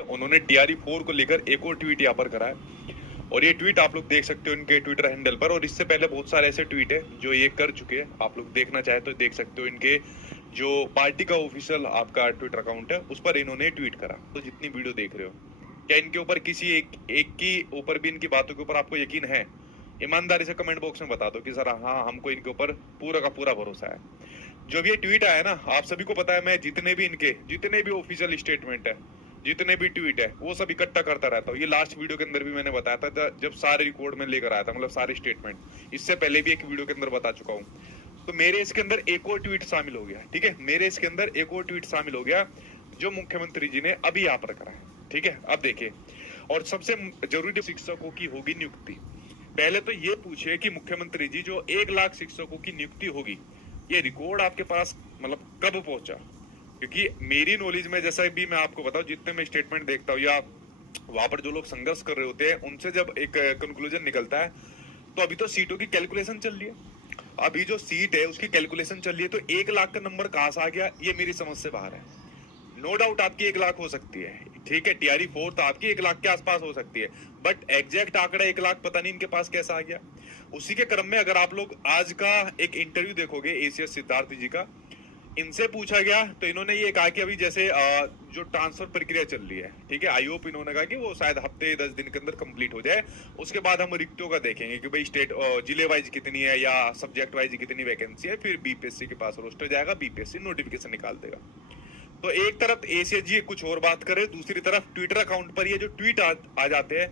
उन्होंने TRE 4 को लेकर एक और ट्वीट यहाँ पर करा है और ये ट्वीट आप लोग देख सकते हो इनके ट्विटर हैंडल पर। और इससे पहले बहुत सारे ऐसे ट्वीट है जो ये कर चुके हैं, आप लोग देखना चाहे तो देख सकते हो। इनके जो पार्टी का ऑफिशियल आपका ट्विटर अकाउंट है उस पर इन्होंने ट्वीट करा। तो जितनी वीडियो देख रहे हो, क्या इनके ऊपर किसी एक की ऊपर भी इनकी बातों के ऊपर आपको यकीन है? ईमानदारी से कमेंट बॉक्स में बता दो कि सर हाँ, हमको इनके ऊपर पूरा का पूरा भरोसा है। जब ये ट्वीट आया ना, आप सभी को पता है मैं जितने भी ऑफिशियल स्टेटमेंट है, जितने भी ट्वीट है, वो सब इकट्ठा करता रहता हूँ। ये लास्ट वीडियो के अंदर भी मैंने बताया था जब सारे रिकॉर्ड में लेकर आया था, मतलब सारे स्टेटमेंट। इससे पहले भी एक वीडियो के अंदर बता चुका हूँ। तो मेरे इसके अंदर एक और ट्वीट शामिल हो गया, ठीक है। मेरे इसके अंदर एक और ट्वीट शामिल हो गया जो मुख्यमंत्री जी ने अभी यहाँ पर करा है, ठीक है। अब देखिए, और सबसे जरूरी शिक्षकों की होगी नियुक्ति। पहले तो ये पूछे कि मुख्यमंत्री जी जो 1 लाख शिक्षकों की नियुक्ति होगी, ये रिकॉर्ड आपके पास मतलब कब पहुंचा? क्योंकि मेरी नॉलेज में, जैसा भी मैं आपको बताऊं, जितने मैं स्टेटमेंट देखता हूँ या वहां पर जो लोग संघर्ष कर रहे होते हैं उनसे जब एक कंक्लूजन निकलता है, तो अभी तो सीटों की कैलकुलेशन चल रही है। अभी जो सीट है उसकी कैलकुलेशन चल रही है, तो 1 लाख का नंबर कहां से आ गया, ये मेरी समझ से बाहर है। नो डाउट आपकी 1 लाख हो सकती है, ठीक है। TRE 4 तो आपकी 1 लाख के आसपास हो सकती है, बट एग्जैक्ट आंकड़ा 1 लाख पता नहीं इनके पास कैसा आ गया। उसी के क्रम में अगर आप लोग आज का एक इंटरव्यू देखोगे ACS सिद्धार्थ जी का, इनसे पूछा गया तो इन्होंने ये कहा कि अभी जैसे जो ट्रांसफर प्रक्रिया चल रही है, ठीक है, आई होप इन्होंने कहा कि वो शायद हफ्ते 10 दिन के अंदर कंप्लीट हो जाए। उसके बाद हम रिक्तियों का देखेंगे कि भाई स्टेट जिले वाइज कितनी है या सब्जेक्ट वाइज कितनी वैकेंसी है, फिर BPSC के पास रोस्टर जाएगा, BPSC नोटिफिकेशन निकाल देगा। तो एक तरफ ACS जी कुछ और बात करे, दूसरी तरफ ट्विटर अकाउंट पर ये जो ट्वीट आ जाते हैं,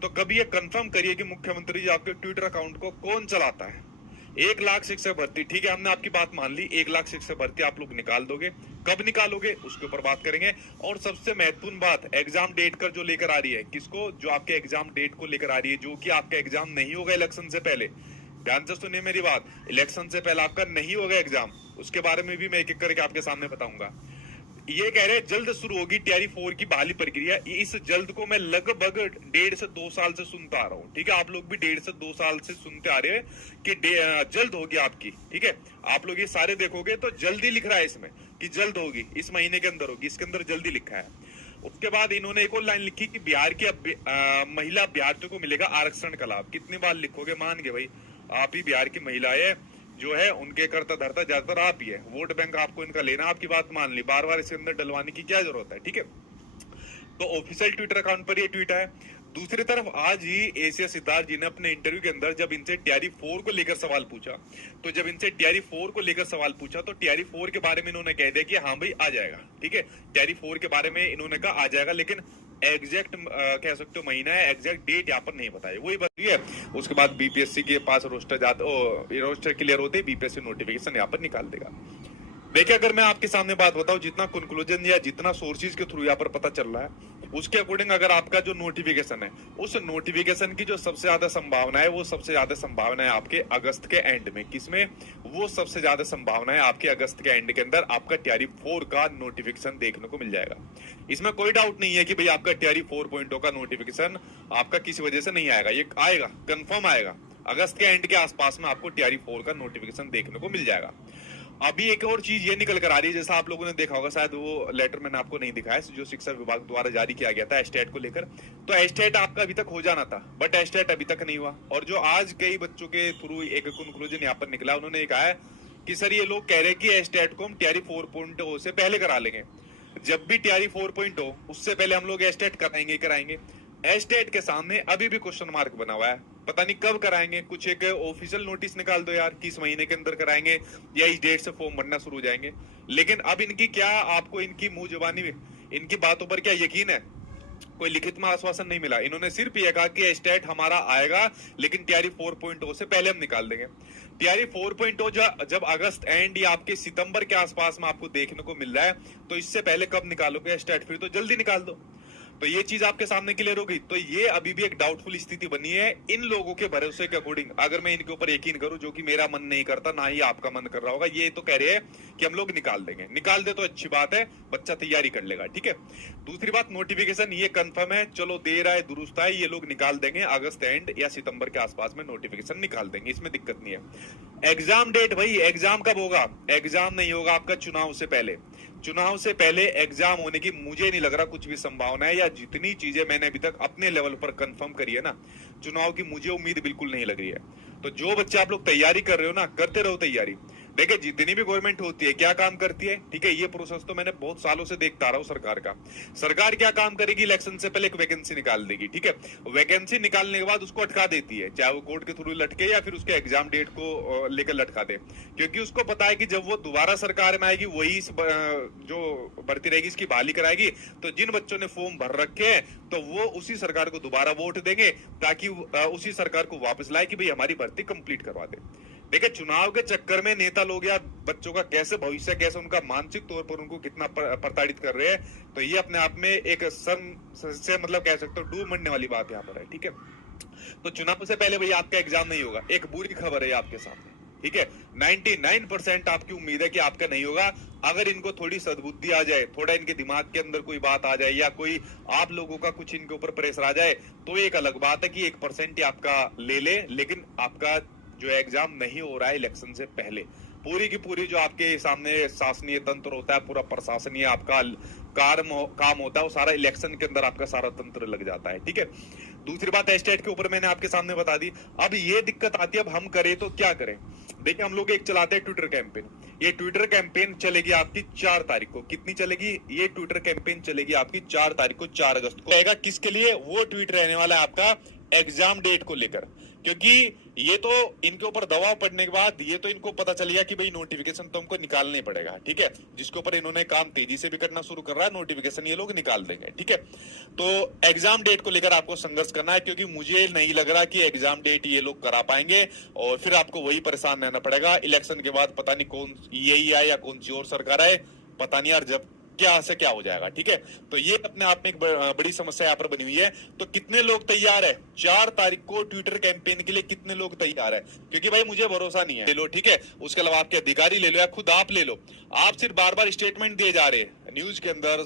तो कभी ये कंफर्म करिए कि मुख्यमंत्री जी आपके ट्विटर अकाउंट को कौन चलाता है। 1 लाख शिक्षक भर्ती, ठीक है, हमने आपकी बात मान ली। 1 लाख शिक्षक भर्ती आप लोग निकाल दोगे, कब निकालोगे उसके ऊपर बात करेंगे। और सबसे महत्वपूर्ण बात, एग्जाम डेट कर जो लेकर आ रही है, किसको? जो आपके एग्जाम डेट को लेकर आ रही है, जो कि आपका एग्जाम नहीं होगा इलेक्शन से पहले। ध्यान से सुनिए मेरी बात, इलेक्शन से पहले आपका नहीं होगा एग्जाम, उसके बारे में भी मैं एक एक करके आपके सामने बताऊंगा। ये कह रहे हैं जल्द शुरू होगी TRE 4 की बहाली प्रक्रिया। इस जल्द को मैं लगभग 1.5 से 2 साल से सुनता आ रहा हूँ, ठीक है। आप लोग भी 1.5 से 2 साल से सुनते आ रहे हैं कि जल्द होगी आपकी, ठीक है। आप लोग ये सारे देखोगे तो जल्दी लिख रहा है इसमें कि जल्द होगी, इस महीने के अंदर होगी, इसके अंदर जल्दी लिखा है। उसके बाद इन्होंने एक और लाइन लिखी कि बिहार की महिला अभ्यर्थियों को मिलेगा आरक्षण का लाभ। कितनी बार लिखोगे? मान के भाई आप ही बिहार की महिलाएं जो है उनके करता धरता ज्यादातर आप ही है, वोट बैंक आपको इनका लेना, आपकी बात मान ली, बार बार इसके अंदर डलवाने की क्या जरूरत है, ठीक है। तो ऑफिशियल ट्विटर अकाउंट पर ये ट्वीट है। दूसरी तरफ आज ही ACS सिद्धार्थ जी ने अपने इंटरव्यू के अंदर जब इनसे TRE 4 को लेकर सवाल पूछा, तो TRE 4 के बारे में इन्होंने कह दिया कि हाँ भाई आ जाएगा, ठीक है। TRE 4 के बारे में इन्होंने कहा आ जाएगा, लेकिन एग्जैक्ट कह सकते हो महीना है, एग्जैक्ट डेट यहाँ पर नहीं बताई, वही बात है। उसके बाद BPSC के पास रोस्टर क्लियर होते ही BPSC नोटिफिकेशन यहाँ पर निकाल देगा। देखिए, अगर मैं आपके सामने बात बताऊं, जितना कंक्लूजन या जितना सोर्सेज के थ्रू यहाँ पर पता चल रहा है, उसके अकॉर्डिंग अगर आपका जो नोटिफिकेशन है, उस नोटिफिकेशन की जो सबसे ज्यादा संभावना है, वो सबसे ज्यादा संभावना है आपके अगस्त के एंड में। किसमें? वो सबसे ज्यादा संभावना है आपके अगस्त के एंड के अंदर आपका TRE 4 का नोटिफिकेशन देखने को मिल जाएगा। इसमें कोई डाउट नहीं है कि भाई आपका TRE 4.0 का नोटिफिकेशन आपका किसी वजह से नहीं आएगा, ये आएगा, कंफर्म आएगा। अगस्त के एंड के आसपास में आपको TRE 4 का नोटिफिकेशन देखने को मिल जाएगा। अभी एक और चीज ये निकल कर आ रही है, जैसा आप लोगों ने देखा होगा, शायद वो लेटर मैंने आपको नहीं दिखाया, जो शिक्षा विभाग द्वारा जारी किया गया था एस्टेट को लेकर। तो एस्टेट आपका अभी तक हो जाना था, बट एस्टेट अभी तक नहीं हुआ। और जो आज कई बच्चों के थ्रू एक कंक्लूजन यहाँ पर निकला, उन्होंने कहा है कि सर ये लोग कह रहे हैं कि एस्टेट को हम TRE 4.0 से पहले करा लेंगे। जब भी TRE 4.0 उससे पहले हम लोग एस्टेट कराएंगे। एस्टेट के सामने अभी भी क्वेश्चन मार्क बना हुआ है, पता नहीं कब कराएंगे। कुछ एक ऑफिशियल नोटिस निकाल दो यार, किस महीने के अंदर कराएंगे या इस डेट से फॉर्म भरना शुरू हो जाएंगे। लेकिन अब इनकी क्या, आपको इनकी मुंह जुबानी में इनकी बातों पर क्या यकीन है? कोई लिखित में आश्वासन नहीं मिला। इन्होंने सिर्फ ये कहा कि एस्टेट हमारा आएगा, लेकिन TRE 4.0 से पहले हम निकाल देंगे। TRE 4.0 जब अगस्त एंड या आपके सितंबर के आसपास में आपको देखने को मिल रहा है, तो इससे पहले कब निकालोगे एस्टेट? फिर तो जल्दी निकाल दो। तो ये चीज आपके सामने क्लियर हो गई। तो ये अभी भी एक डाउटफुल स्थिति बनी है इन लोगों के भरोसे के अकॉर्डिंग। अगर मैं इनके ऊपर यकीन करूं, जो कि मेरा मन नहीं करता, ना ही आपका मन कर रहा होगा, ये तो कह रहे हैं कि हम लोग निकाल देंगे। निकाल दे तो अच्छी बात है, बच्चा तैयारी कर लेगा, ठीक है। दूसरी बात, नोटिफिकेशन ये कंफर्म है, चलो देर आए दुरुस्त आए, ये लोग निकाल देंगे अगस्त एंड या सितंबर के आसपास में नोटिफिकेशन निकाल देंगे, इसमें दिक्कत नहीं है। एग्जाम डेट, भाई एग्जाम कब होगा? एग्जाम नहीं होगा आपका चुनाव से पहले। चुनाव से पहले एग्जाम होने की मुझे नहीं लग रहा कुछ भी संभावना है, या जितनी चीजें मैंने अभी तक अपने लेवल पर कंफर्म करी है ना, चुनाव की मुझे उम्मीद बिल्कुल नहीं लग रही है। तो जो बच्चे आप लोग तैयारी कर रहे हो ना, करते रहो तैयारी। देखिए जितनी भी गवर्नमेंट होती है क्या काम करती है, ठीक है, ये प्रोसेस तो मैंने बहुत सालों से देखता आ रहा हूँ सरकार का। सरकार क्या काम करेगी, इलेक्शन से पहले एक वैकेंसी निकाल देगी, ठीक है, वैकेंसी निकालने के बाद उसको अटका देती है, चाहे वो कोर्ट के थ्रू लटके या फिर उसके एग्जाम डेट को लेकर लटका दे, क्योंकि उसको पता है कि जब वो दोबारा सरकार में आएगी वही जो भर्ती रहेगी इसकी बहाली कराएगी, तो जिन बच्चों ने फॉर्म भर रखे हैं तो वो उसी सरकार को दोबारा वोट देंगे, ताकि उसी सरकार को वापस लाए कि भाई हमारी भर्ती कंप्लीट करवा दे। देखिए चुनाव के चक्कर में नेता लोग या बच्चों का कैसे भविष्य, कैसे उनका मानसिक तौर पर उनको कितना प्रताड़ित कर रहे हैं, तो ये अपने आप में एक सन से मतलब कह सकते हो डूब मरने वाली बात यहाँ पर है, ठीक है। तो चुनाव से पहले भाई आपका एग्जाम नहीं होगा, एक बुरी खबर है आपके सामने, ठीक है। 99% आपकी उम्मीद है कि आपका नहीं होगा। अगर इनको थोड़ी सद्बुद्धि आ जाए, थोड़ा इनके दिमाग के अंदर कोई बात आ जाए, या कोई आप लोगों का कुछ इनके ऊपर प्रेशर आ जाए, तो एक अलग बात है कि 1% ही आपका ले ले, लेकिन आपका जो एग्जाम नहीं हो रहा है इलेक्शन से पहले। पूरी की पूरी जो आपके सामने शासनीय तंत्र होता है, पूरा प्रशासनीय आपका काम होता है, वो सारा इलेक्शन के अंदर आपका सारा तंत्र लग जाता है, ठीक है। दूसरी बात एस्टेट के ऊपर मैंने आपके सामने बता दी। अब ये दिक्कत आती है, अब हम करें तो क्या करें। देखिए हम लोग एक चलाते हैं ट्विटर कैंपेन। ये ट्विटर कैंपेन चलेगी आपकी 4 तारीख को। कितनी चलेगी ये ट्विटर कैंपेन? चलेगी आपकी 4 तारीख को, 4 अगस्त को रहेगा। किसके लिए? वो ट्वीट रहने वाला है आपका एग्जाम डेट को लेकर, क्योंकि ये तो इनके ऊपर दबाव पड़ने के बाद ये तो इनको पता चल गया कि भाई नोटिफिकेशन तो हमको निकालना ही पड़ेगा, ठीक है। जिसके ऊपर इन्होंने काम तेजी से भी करना शुरू कर रहा है, नोटिफिकेशन ये लोग निकाल देंगे, ठीक है। तो एग्जाम डेट को लेकर आपको संघर्ष करना है, क्योंकि मुझे नहीं लग रहा कि एग्जाम डेट ये लोग करा पाएंगे, और फिर आपको वही परेशान रहना पड़ेगा। इलेक्शन के बाद पता नहीं कौन यही आए या कौन सी और सरकार आए, पता नहीं यार, जब क्या से क्या हो जाएगा, ठीक है। तो ये अपने आप में एक बड़ी समस्या यहाँ पर बनी हुई है। तो कितने लोग तैयार है 4 तारीख को ट्विटर कैंपेन के लिए? कितने लोग तैयार है? क्योंकि भाई मुझे भरोसा नहीं है। ले लो, ठीक है, उसके अलावा आपके अधिकारी ले लो या खुद आप ले लो। आप सिर्फ बार बार स्टेटमेंट दिए जा रहे हैं न्यूज के अंदर,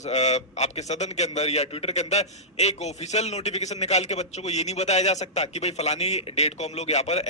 आपके सदन के अंदर या ट्विटर के अंदर। एक ऑफिशियल नोटिफिकेशन निकाल के बच्चों को ये नहीं बताया जा सकता कि भाई फलानी डेट को हम लोग यहाँ पर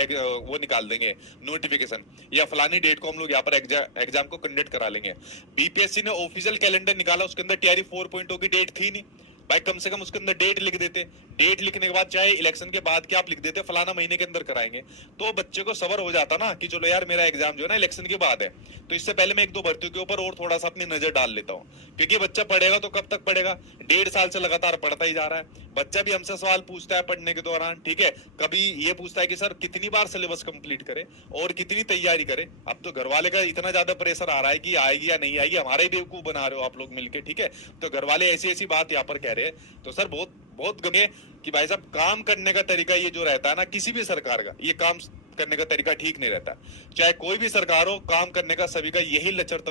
वो निकाल देंगे नोटिफिकेशन, या फलानी डेट को हम लोग यहाँ पर एग्जाम को कंडक्ट करा लेंगे। बीपीएससी ने ऑफिशियल कैलेंडर निकाला, उसके अंदर टीआरई 4.0 की डेट थी नहीं भाई, कम से कम उसके अंदर डेट लिख देते। डेट लिखने के बाद चाहे इलेक्शन के बाद क्या आप लिख देते फलाना महीने के अंदर कराएंगे, तो बच्चे को सबर हो जाता ना कि चलो यार मेरा एग्जाम जो है ना इलेक्शन के बाद है, तो इससे पहले मैं 1-2 भर्तियों के ऊपर और थोड़ा सा अपनी नजर डाल लेता हूँ। क्योंकि बच्चा पढ़ेगा तो कब तक पढ़ेगा? 1.5 साल से लगातार पढ़ता ही जा रहा है। बच्चा भी हमसे सवाल पूछता है पढ़ने के दौरान, ठीक है। कभी ये पूछता है कि सर कितनी बार सिलेबस कंप्लीट करे और कितनी तैयारी करे। अब तो घर वाले का इतना ज्यादा प्रेशर आ रहा है कि आएगी या नहीं आएगी, हमारे बेवकूफ बना रहे हो आप लोग मिलके, ठीक है। तो घर वाले ऐसी ऐसी बात यहाँ पर कह रहे हैं। तो सर बहुत बहुत गमे कि भाई साहब काम करने का तरीका ये जो रहता है ना किसी भी सरकार का, ये काम करने का तरीका ठीक नहीं रहता। चाहे कोई भी सरकार हो, काम करने का सभी का यही लचर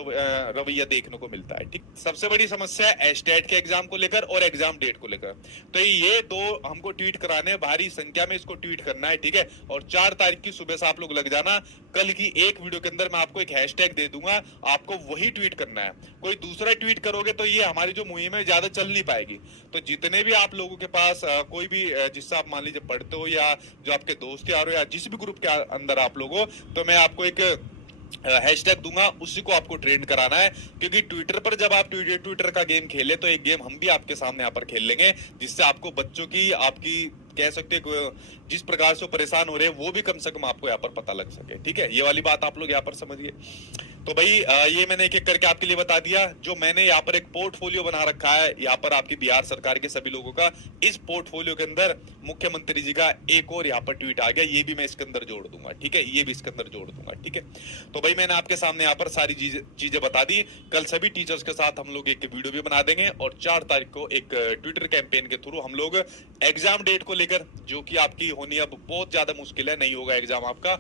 रवैया देखने को मिलता है, ठीक। सबसे बड़ी समस्या है एस्टेट के एग्जाम को लेकर और एग्जाम डेट को लेकर। तो ये 2 हमको ट्वीट कराने, भारी संख्या में इसको ट्वीट करना है, ठीक है। और 4 तारीख की सुबह से आप लोग लग जाना। कल की एक वीडियो के अंदर मैं आपको एक हैशटैग दे दूंगा, आपको वही ट्वीट करना है। कोई दूसरा ट्वीट करोगे तो ये हमारी जो मुहिम है ज्यादा चल नहीं पाएगी। तो जितने भी आप लोगों के पास कोई भी जिससे आप मान लीजिए पढ़ते हो, या जो आपके दोस्त यार हो, या जिस भी ग्रुप के अंदर आप लोग हो, तो मैं आपको एक हैशटैग दूंगा, उसी को आपको ट्रेंड कराना है। क्योंकि ट्विटर पर जब आप ट्विटर का गेम खेले, तो एक गेम हम भी आपके सामने यहाँ पर खेल लेंगे, जिससे आपको बच्चों की, आपकी कह सकते जिस प्रकार से परेशान हो रहे हैं वो भी कम से कम आपको यहाँ पर पता लग सके, ठीक है। ये वाली बात आप लोग यहाँ पर समझिए। तो भाई ये मैंने एक एक करके आपके लिए बता दिया। जो मैंने यहाँ पर एक पोर्टफोलियो बना रखा है यहाँ पर आपकी बिहार सरकार के सभी लोगों का, इस पोर्टफोलियो के अंदर मुख्यमंत्री जी का एक और यहाँ पर ट्वीट आ गया, ये भी मैं इसके अंदर जोड़ दूंगा, ठीक है। ये भी इसके अंदर जोड़ दूंगा, ठीक है। तो भाई मैंने आपके सामने यहाँ पर सारी चीजें बता दी। कल सभी टीचर्स के साथ हम लोग एक वीडियो भी बना देंगे, और 4 तारीख को एक ट्विटर कैंपेन के थ्रू हम लोग एग्जाम डेट को लेकर, जो कि आपकी होनी अब बहुत ज्यादा मुश्किल है, नहीं होगा एग्जाम आपका।